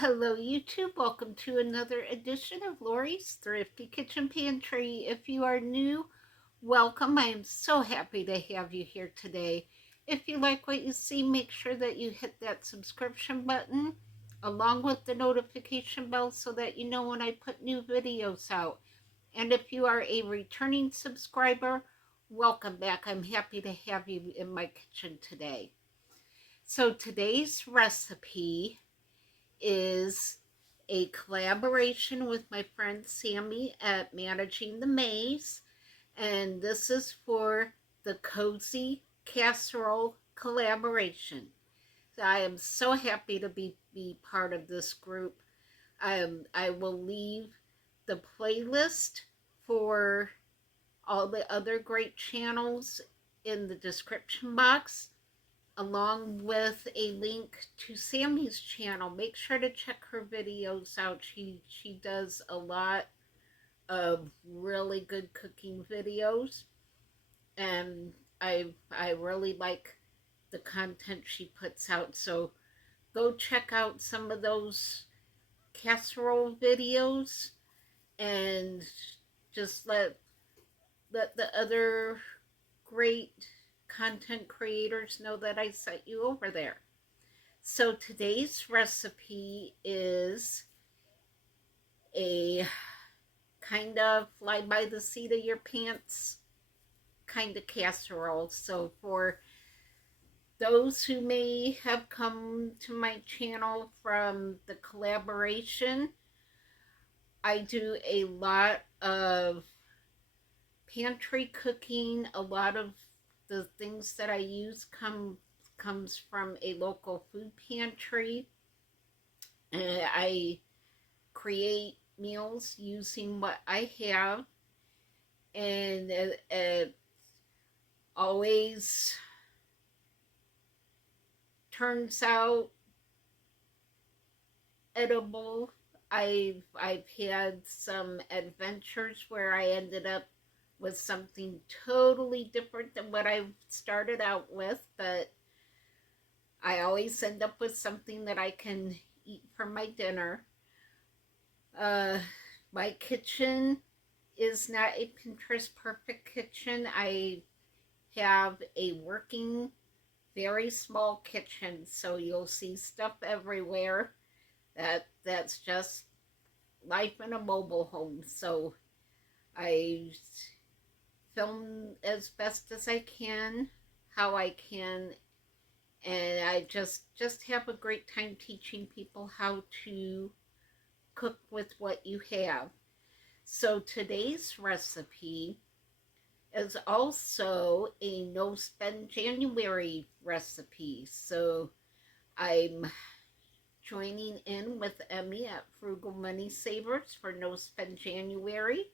Hello YouTube, welcome to another edition of Lori's Thrifty Kitchen Pantry. If you are new, welcome. I am so happy to have you here today. If you like what you see, make sure that you hit that subscription button along with the notification bell so that you know when I put new videos out. And if you are a returning subscriber, welcome back. I'm happy to have you in my kitchen today. So today's recipe is a collaboration with my friend Sammy at Managing the Maze, and this is for the Cozy Casserole Collaboration. So I am so happy to be part of this group. I will leave the playlist for all the other great channels in the description box, along with a link to Sammy's channel. Make sure to check her videos out. She does a lot of really good cooking videos, and I really like the content she puts out. So go check out some of those casserole videos and just let the other great content creators know that I sent you over there. So today's recipe is a kind of fly by the seat of your pants kind of casserole. So for those who may have come to my channel from the collaboration, I do a lot of pantry cooking. A lot of the things that I use comes from a local food pantry. And I create meals using what I have, and it always turns out edible. I've had some adventures where I ended up with something totally different than what I started out with, but I always end up with something that I can eat for my dinner. Uh, my kitchen is not a Pinterest perfect kitchen. I have a working, very small kitchen, so you'll see stuff everywhere. That's just life in a mobile home. So I film as best as I can, how I can, and I just have a great time teaching people how to cook with what you have. So today's recipe is also a no spend January recipe. So I'm joining in with Emmy at Frugal Money Savers for no spend January.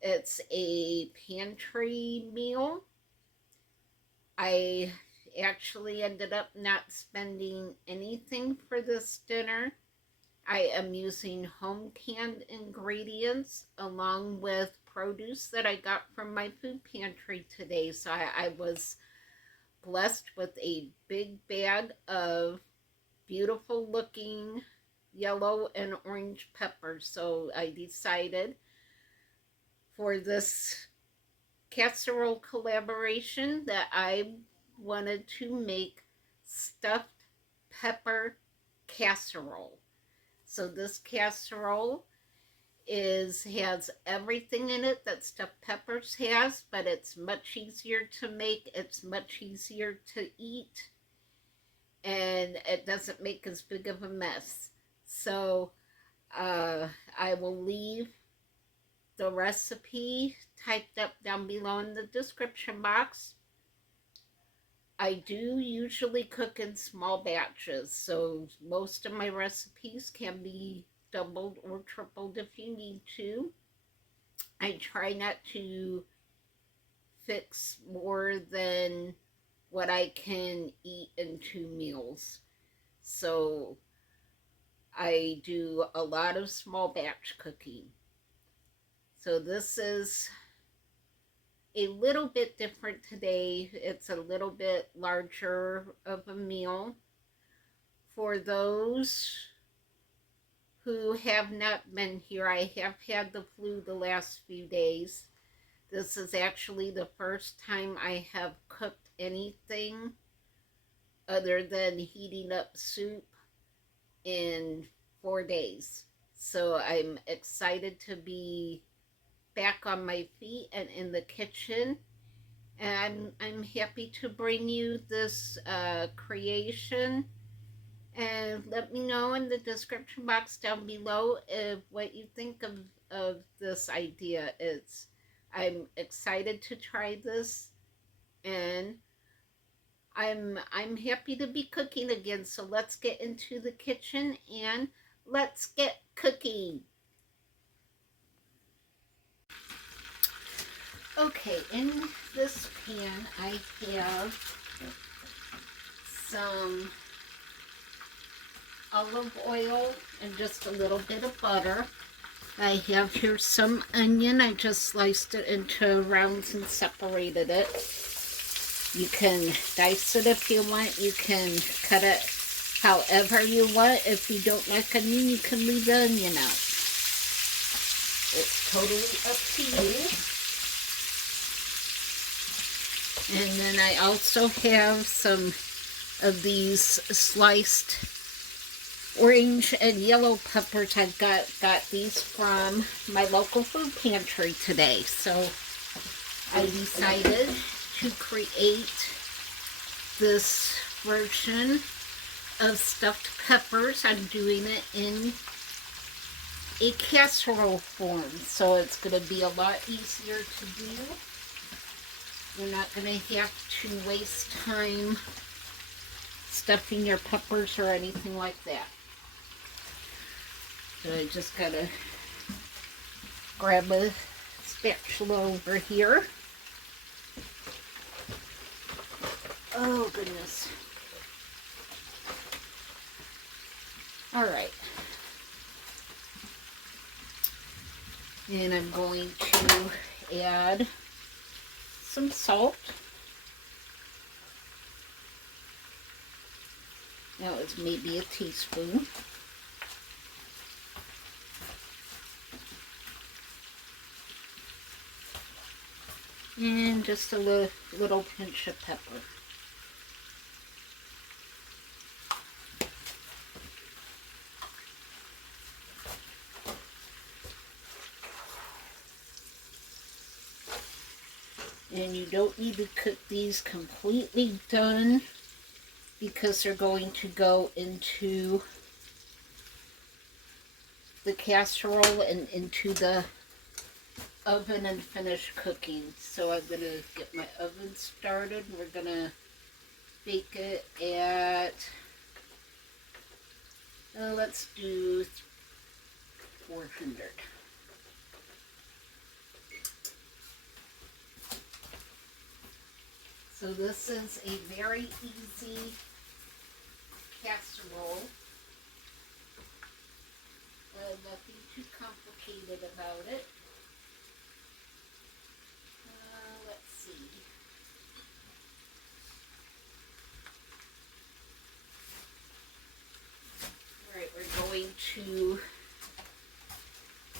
It's a pantry meal. I actually ended up not spending anything for this dinner. I am using home canned ingredients along with produce that I got from my food pantry today. So I was blessed with a big bag of beautiful looking yellow and orange peppers. So I decided for this casserole collaboration that I wanted to make stuffed pepper casserole. So this casserole has everything in it that stuffed peppers has, but it's much easier to make, it's much easier to eat, and it doesn't make as big of a mess. So I will leave the recipe typed up down below in the description box. I do usually cook in small batches, so most of my recipes can be doubled or tripled if you need to. I try not to fix more than what I can eat in 2 meals. So I do a lot of small batch cooking. So this is a little bit different today. It's a little bit larger of a meal. For those who have not been here, I have had the flu the last few days. This is actually the first time I have cooked anything other than heating up soup in 4 days. So I'm excited to be back on my feet and in the kitchen. And I'm happy to bring you this creation. And let me know in the description box down below if what you think of this idea is. I'm excited to try this, and I'm happy to be cooking again. So let's get into the kitchen and let's get cooking. Okay, in this pan I have some olive oil and just a little bit of butter. I have here some onion. I just sliced it into rounds and separated it. You can dice it if you want. You can cut it however you want. If you don't like onion, you can leave the onion out. It's totally up to you. And then I also have some of these sliced orange and yellow peppers. I got these from my local food pantry today. So I decided to create this version of stuffed peppers. I'm doing it in a casserole form, so it's going to be a lot easier to do. You're not going to have to waste time stuffing your peppers or anything like that. So I just gotta grab a spatula over here. Oh goodness. Alright. And I'm going to add some salt. That was maybe a teaspoon. And just a little pinch of pepper. And you don't need to cook these completely done because they're going to go into the casserole and into the oven and finish cooking. So I'm going to get my oven started. We're going to bake it at, let's do 400. So this is a very easy casserole. Nothing too complicated about it. Let's see. Alright, we're going to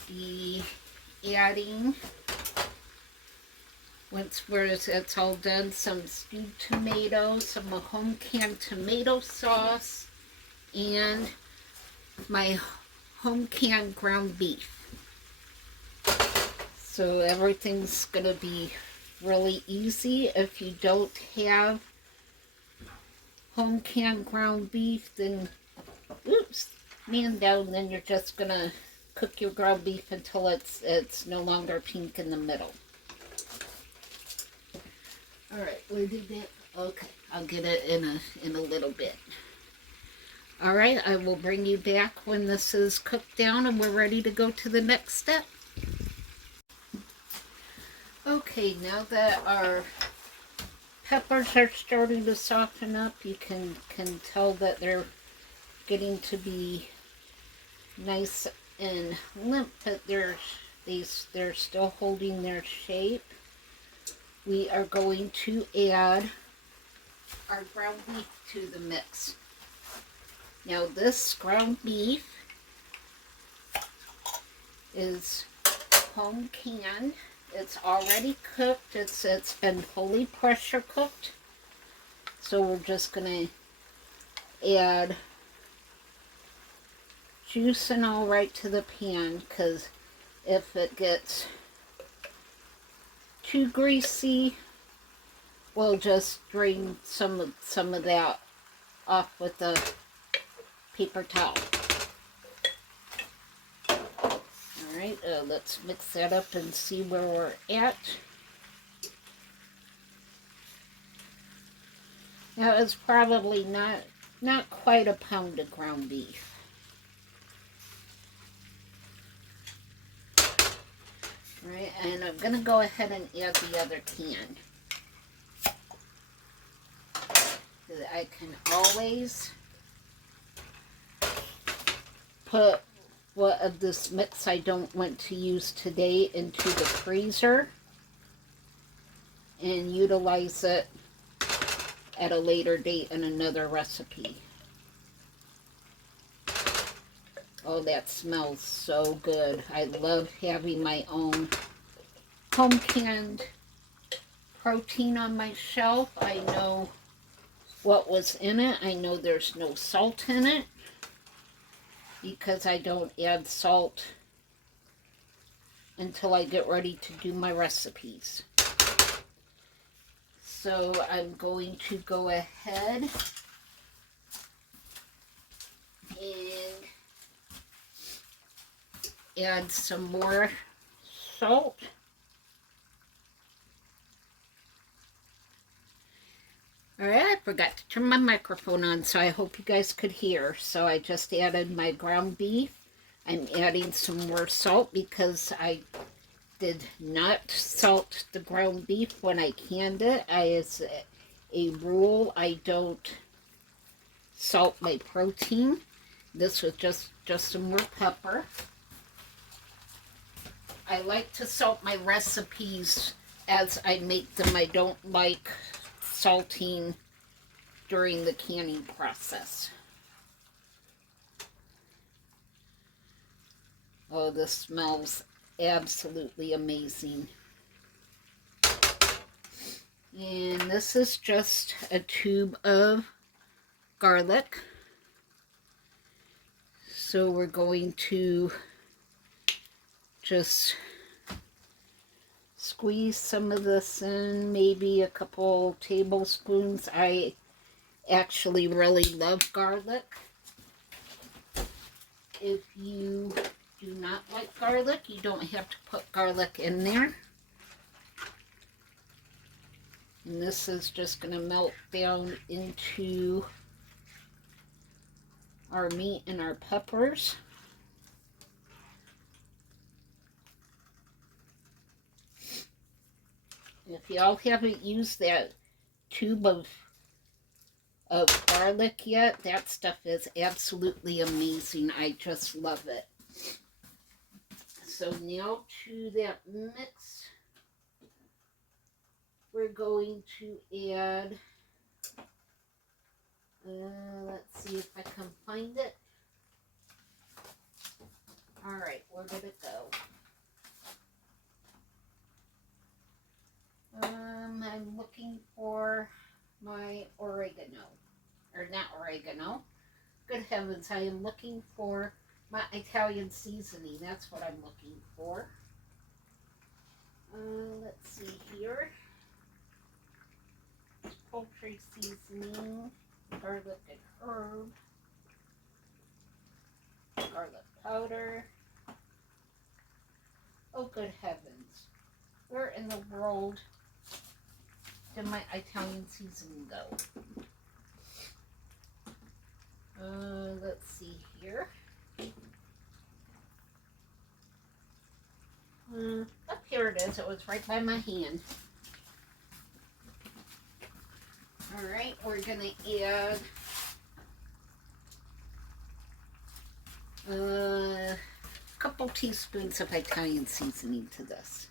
be adding, once it's all done, some stewed tomatoes, some home canned tomato sauce, and my home canned ground beef. So everything's going to be really easy. If you don't have home canned ground beef, then, oops, man down, then you're just going to cook your ground beef until it's no longer pink in the middle. Alright, where did that? Okay, I'll get it in a little bit. Alright, I will bring you back when this is cooked down and we're ready to go to the next step. Okay, now that our peppers are starting to soften up, you can tell that they're getting to be nice and limp, but they're still holding their shape. We are going to add our ground beef to the mix. Now this ground beef is home canned. It's already cooked. It's been fully pressure cooked. So we're just going to add juice and all right to the pan, because if it gets too greasy, we'll just drain some of that off with the paper towel. Alright, let's mix that up and see where we're at. That was probably not quite a pound of ground beef. Right, and I'm going to go ahead and add the other can. I can always put what of this mix I don't want to use today into the freezer and utilize it at a later date in another recipe. Oh, that smells so good. I love having my own home canned protein on my shelf. I know what was in it. I know there's no salt in it, because I don't add salt until I get ready to do my recipes. So I'm going to go ahead and add some more salt. Alright, I forgot to turn my microphone on, so I hope you guys could hear. So I just added my ground beef. I'm adding some more salt because I did not salt the ground beef when I canned it. As a rule, I don't salt my protein. This was just some more pepper. I like to salt my recipes as I make them. I don't like salting during the canning process. Oh, this smells absolutely amazing. And this is just a tube of garlic. So we're going to just squeeze some of this in, maybe a couple tablespoons. I actually really love garlic. If you do not like garlic, you don't have to put garlic in there. And this is just going to melt down into our meat and our peppers. If y'all haven't used that tube of garlic yet, that stuff is absolutely amazing. I just love it. So now to that mix, we're going to add, let's see if I can find it. Alright, where did it go? I'm looking for my oregano, or not oregano. Good heavens, I am looking for my Italian seasoning. That's what I'm looking for. Let's see here. Poultry seasoning, garlic and herb, garlic powder. Oh, good heavens. Where in the world did my Italian seasoning go? Let's see here. Up here it is. It was right by my hand. Alright, we're going to add a couple teaspoons of Italian seasoning to this.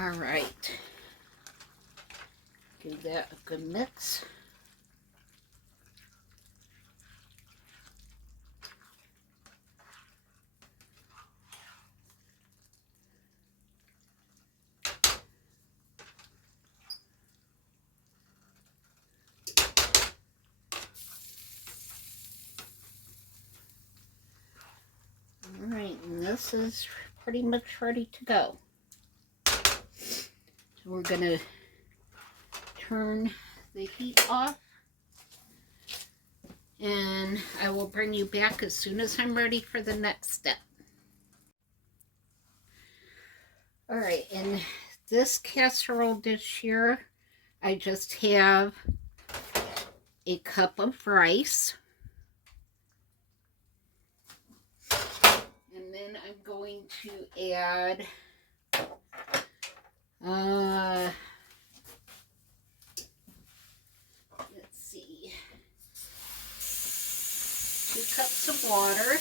All right. Give that a good mix. All right, and this is pretty much ready to go. So we're going to turn the heat off, and I will bring you back as soon as I'm ready for the next step. All right, in this casserole dish here, I just have a cup of rice. And then I'm going to add let's see, 2 cups of water.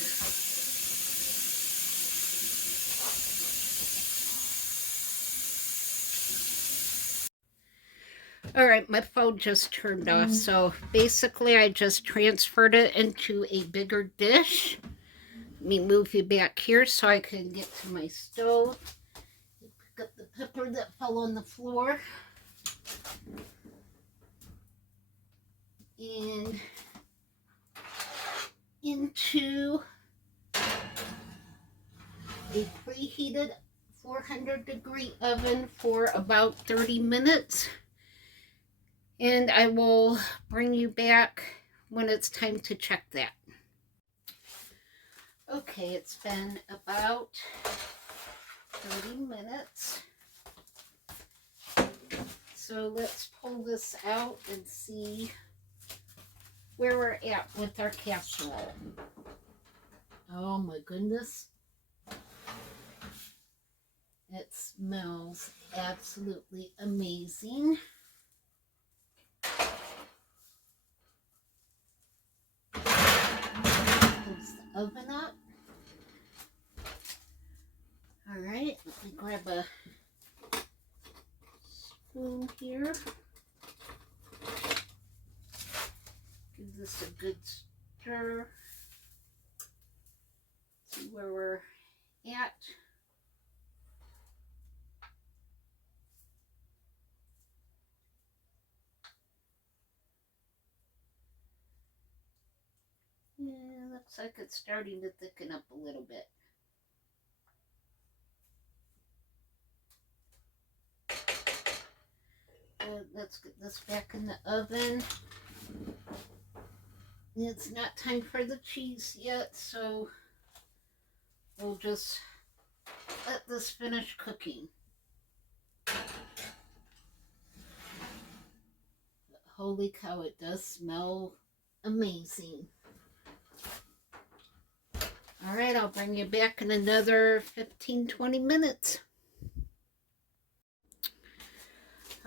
All right, my phone just turned off, so basically I just transferred it into a bigger dish. Let me move you back here so I can get to my stove. Pick up the pepper that fell on the floor. And into a preheated 400-degree oven for about 30 minutes. And I will bring you back when it's time to check that. Okay, it's been about 30 minutes. So let's pull this out and see where we're at with our casserole. Oh my goodness. It smells absolutely amazing. Close the oven up. All right, let me grab a spoon here. Give this a good stir. See where we're at. Yeah, looks like it's starting to thicken up a little bit. Let's get this back in the oven. It's not time for the cheese yet, so we'll just let this finish cooking. But holy cow, it does smell amazing. All right, I'll bring you back in another 15-20 minutes.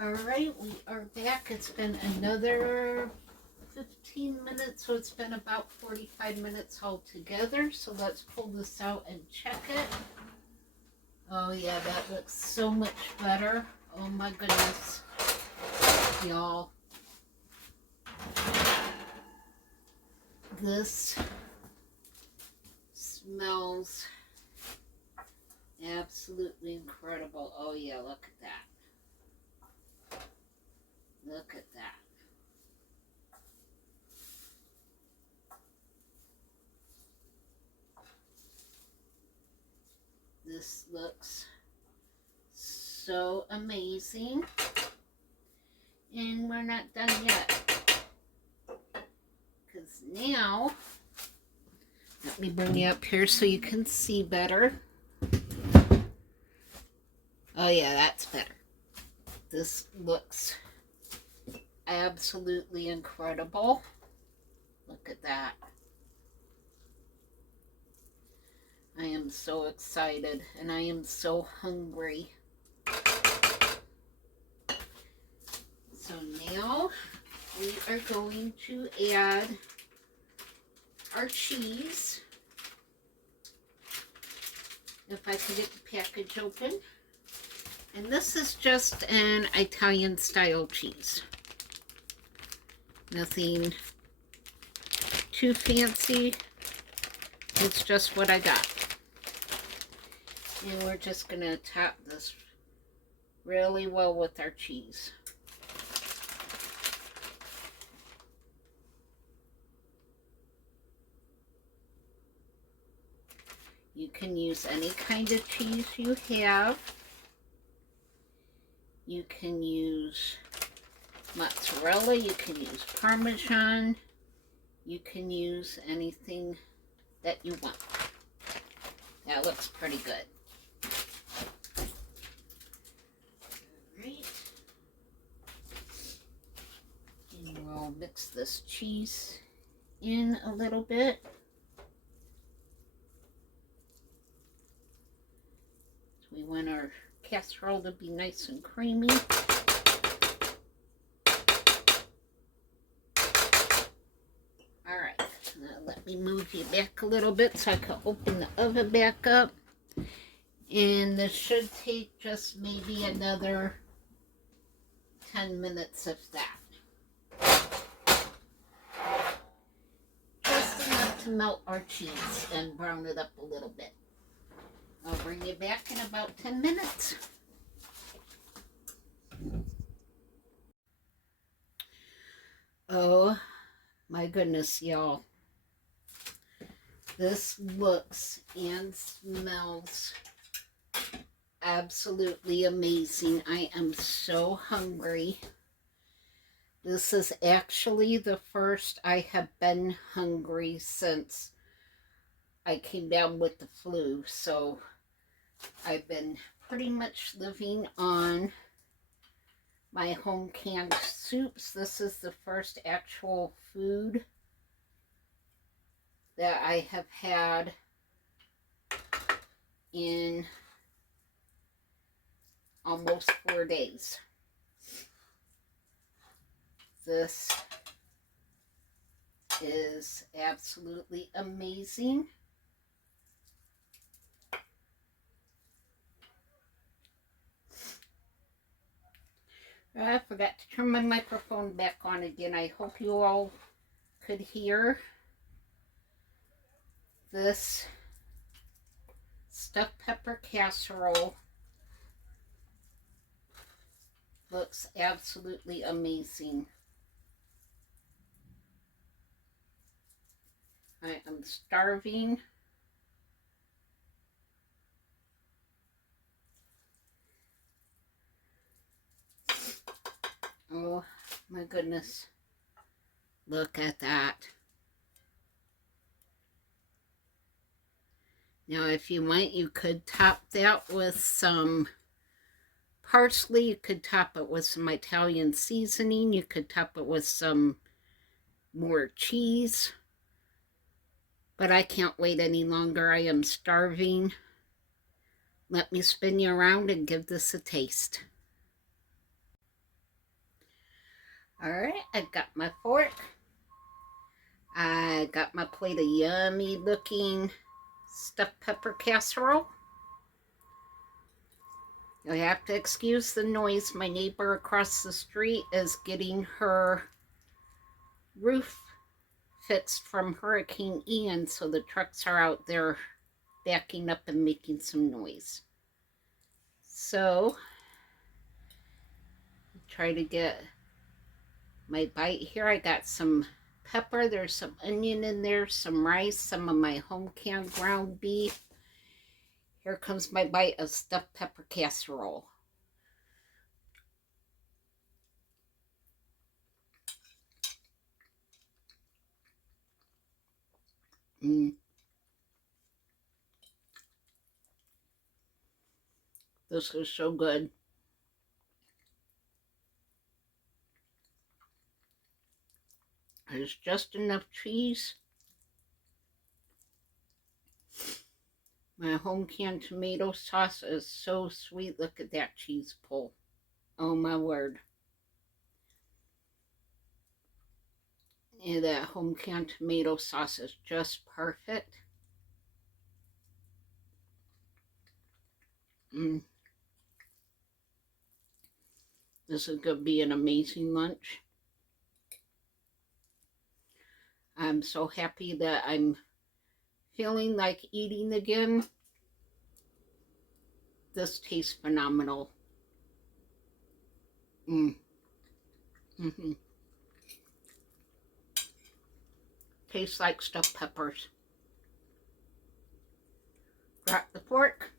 All right, we are back. It's been another 15 minutes, so it's been about 45 minutes altogether. So let's pull this out and check it. Oh yeah, that looks so much better. Oh my goodness, y'all. This smells absolutely incredible. Oh yeah, look at that. Look at that. This looks so amazing. And we're not done yet. Because now, let me bring you up here so you can see better. Oh yeah, that's better. This looks absolutely incredible. Look at that. I am so excited and I am so hungry. So now we are going to add our cheese. If I can get the package open. And this is just an Italian style cheese. Nothing too fancy. It's just what I got. And we're just going to top this really well with our cheese. You can use any kind of cheese you have. You can use mozzarella, you can use Parmesan, you can use anything that you want. That looks pretty good. Alright. And we'll mix this cheese in a little bit. We want our casserole to be nice and creamy. Alright, now let me move you back a little bit so I can open the oven back up. And this should take just maybe another 10 minutes of that. Just enough to melt our cheese and brown it up a little bit. I'll bring you back in about 10 minutes. Oh my goodness, y'all. This looks and smells absolutely amazing. I am so hungry. This is actually the first I have been hungry since I came down with the flu. So I've been pretty much living on my home canned soups. This is the first actual food that I have had in almost 4 days. This is absolutely amazing. I forgot to turn my microphone back on again. I hope you all could hear. This stuffed pepper casserole looks absolutely amazing. I am starving. Oh my goodness. Look at that. Now if you want, you could top that with some parsley. You could top it with some Italian seasoning. You could top it with some more cheese. But I can't wait any longer. I am starving. Let me spin you around and give this a taste. Alright, I've got my fork. I got my plate of yummy looking stuffed pepper casserole. You'll have to excuse the noise. My neighbor across the street is getting her roof fixed from Hurricane Ian, so the trucks are out there backing up and making some noise. So, try to get my bite here. I got some pepper, there's some onion in there, some rice, some of my home canned ground beef. Here comes my bite of stuffed pepper casserole. This is so good. There's just enough cheese. My home canned tomato sauce is so sweet. Look at that cheese pull. Oh my word. And that home canned tomato sauce is just perfect. This is going to be an amazing lunch. I'm so happy that I'm feeling like eating again. This tastes phenomenal. Mm-hmm. Tastes like stuffed peppers. Drop the fork.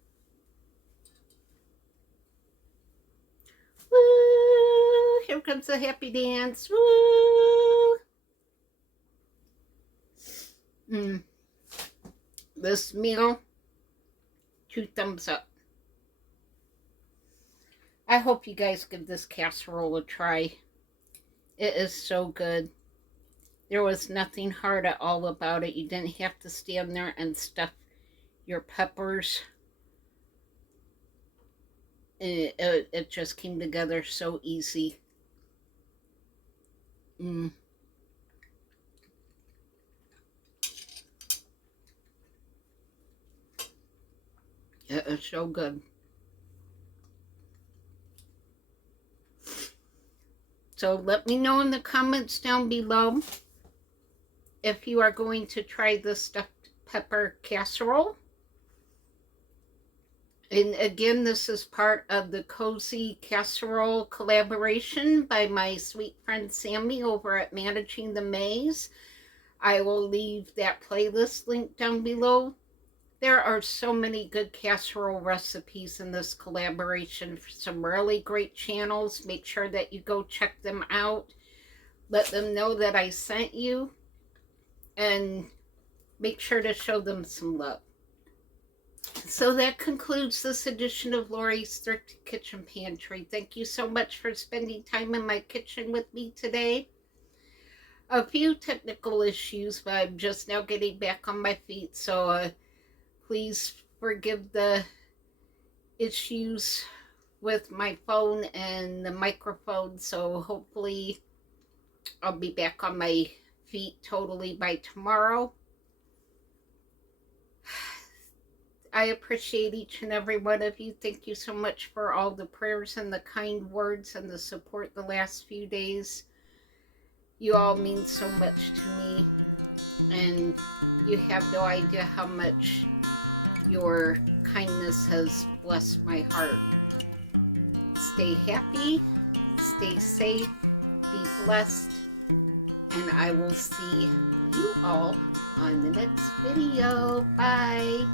Woo! Here comes the happy dance. Woo! This meal, 2 thumbs up. I hope you guys give this casserole a try. It is so good. There was nothing hard at all about it. You didn't have to stand there and stuff your peppers. It just came together so easy. It is so good. So let me know in the comments down below if you are going to try the stuffed pepper casserole. And again, this is part of the Cozy Casserole Collaboration by my sweet friend Sammy over at Managing the Maze. I will leave that playlist link down below. There are so many good casserole recipes in this collaboration for some really great channels. Make sure that you go check them out. Let them know that I sent you. And make sure to show them some love. So that concludes this edition of Lori's Thrifty Kitchen Pantry. Thank you so much for spending time in my kitchen with me today. A few technical issues, but I'm just now getting back on my feet, so please forgive the issues with my phone and the microphone. So hopefully I'll be back on my feet totally by tomorrow. I appreciate each and every one of you. Thank you so much for all the prayers and the kind words and the support the last few days. You all mean so much to me, and you have no idea how much your kindness has blessed my heart. Stay happy, stay safe, be blessed, and I will see you all on the next video. Bye.